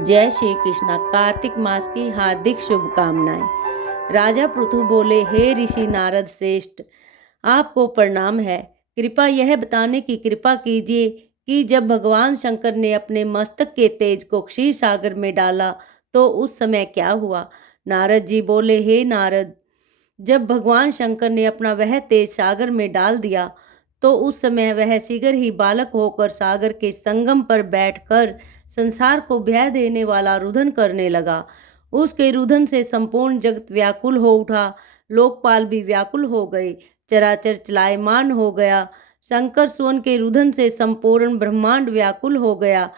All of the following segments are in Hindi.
जय श्री कृष्णा। कार्तिक मास की हार्दिक शुभकामनाएं। राजा पृथु बोले, हे ऋषि नारद श्रेष्ठ, आपको प्रणाम है। कृपा यह बताने की कृपा कीजिए कि जब भगवान शंकर ने अपने मस्तक के तेज को क्षीर सागर में डाला तो उस समय क्या हुआ। नारद जी बोले, हे नारद, जब भगवान शंकर ने अपना वह तेज सागर में डाल दिया तो उस समय वह शीघ्र ही बालक होकर सागर के संगम पर बैठकर संसार को भय देने वाला रुदन करने लगा। उसके रुदन से संपूर्ण जगत व्याकुल हो उठा, लोकपाल भी व्याकुल हो गए, चराचर चलायमान हो गया। शंकर सुवन के रुदन से संपूर्ण ब्रह्मांड व्याकुल हो गया।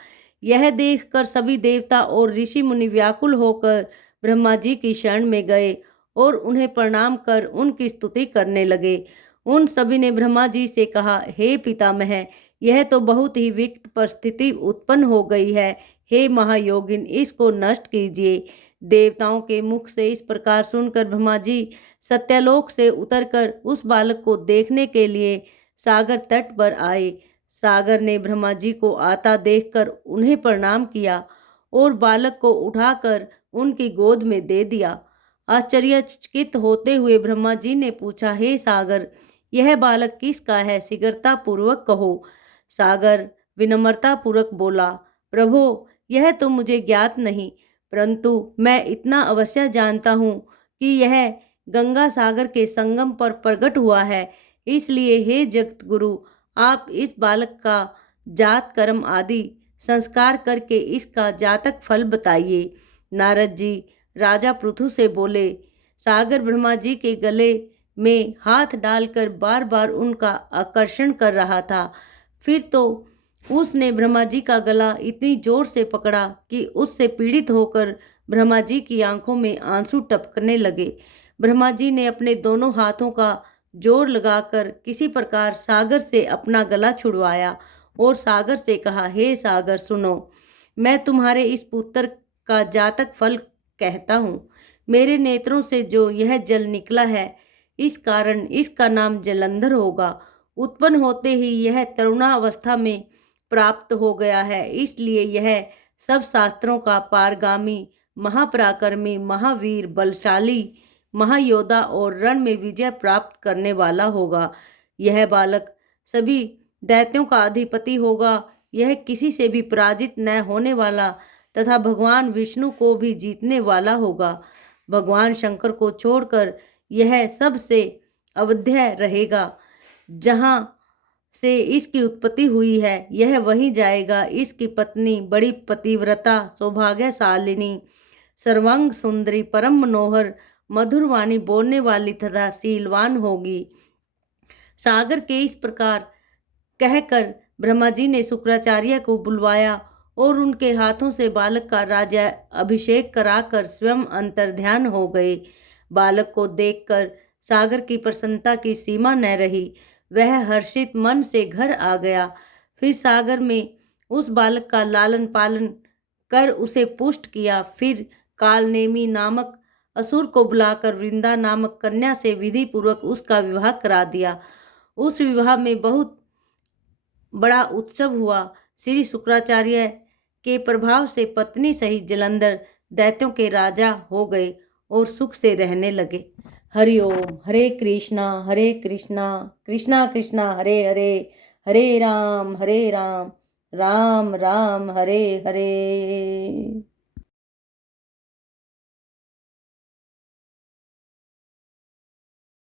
यह देखकर सभी देवता और ऋषि मुनि व्याकुल होकर ब्रह्मा जी की शरण में गए और उन्हें प्रणाम कर उनकी स्तुति करने लगे। उन सभी ने ब्रह्मा जी से कहा, हे पितामह, यह तो बहुत ही विकट परिस्थिति उत्पन्न हो गई है। हे महायोगिन, इसको नष्ट कीजिए। देवताओं के मुख से इस प्रकार सुनकर ब्रह्मा जी सत्यलोक से उतरकर उस बालक को देखने के लिए सागर तट पर आए। सागर ने ब्रह्मा जी को आता देखकर उन्हें प्रणाम किया और बालक को उठाकर उनकी गोद में दे दिया। आश्चर्यचकित होते हुए ब्रह्मा जी ने पूछा, हे सागर, यह बालक किसका है? शीघ्रता पूर्वक कहो। सागर विनम्रता पूर्वक बोला, प्रभो, यह तो मुझे ज्ञात नहीं, परंतु मैं इतना अवश्य जानता हूँ कि यह गंगा सागर के संगम पर प्रकट हुआ है। इसलिए हे जगत गुरु, आप इस बालक का जात कर्म आदि संस्कार करके इसका जातक फल बताइए। नारद जी राजा पृथु से बोले। सागर ब्रह्मा जी के गले में हाथ डालकर बार बार उनका आकर्षण कर रहा था। फिर तो उसने ब्रह्मा जी का गला इतनी जोर से पकड़ा कि उससे पीड़ित होकर ब्रह्मा जी की आंखों में आंसू टपकने लगे। ब्रह्मा जी ने अपने दोनों हाथों का जोर लगाकर किसी प्रकार सागर से अपना गला छुड़वाया और सागर से कहा, हे सागर सुनो, मैं तुम्हारे इस पुत्र का जातक फल कहता हूँ। मेरे नेत्रों से जो यह जल निकला है, इस कारण इसका नाम जलंधर होगा। उत्पन्न होते ही यह तरुणावस्था में प्राप्त हो गया है, इसलिए यह सब शास्त्रों का पारगामी, महापराक्रमी, महावीर, बलशाली, महायोद्धा और रण में विजय प्राप्त करने वाला होगा। यह बालक सभी दैत्यों का अधिपति होगा। यह किसी से भी पराजित न होने वाला तथा भगवान विष्णु को भी जीतने वाला होगा। भगवान शंकर को छोड़कर यह सबसे अवध्य रहेगा। जहाँ से इसकी उत्पत्ति हुई है यह वहीं जाएगा। इसकी पत्नी बड़ी पतिव्रता, सौभाग्यशालिनी, सर्वांग सुंदरी, परम मनोहर, मधुरवाणी बोलने वाली तथा शीलवान होगी। सागर के इस प्रकार कहकर ब्रह्मा जी ने शुक्राचार्य को बुलवाया और उनके हाथों से बालक का राजा अभिषेक कराकर स्वयं अंतर्ध्यान हो गए। बालक को देखकर सागर की प्रसन्नता की सीमा न रही। वह हर्षित मन से घर आ गया। फिर सागर में उस बालक का लालन पालन कर उसे पुष्ट किया। फिर कालनेमी नामक असुर को बुलाकर वृंदा नामक कन्या से विधि पूर्वक उसका विवाह करा दिया। उस विवाह में बहुत बड़ा उत्सव हुआ। श्री शुक्राचार्य के प्रभाव से पत्नी सहित जलंधर दैत्यों के राजा हो गए और सुख से रहने लगे। हरि ओम। हरे कृष्णा कृष्णा कृष्णा हरे हरे, हरे राम राम राम हरे हरे।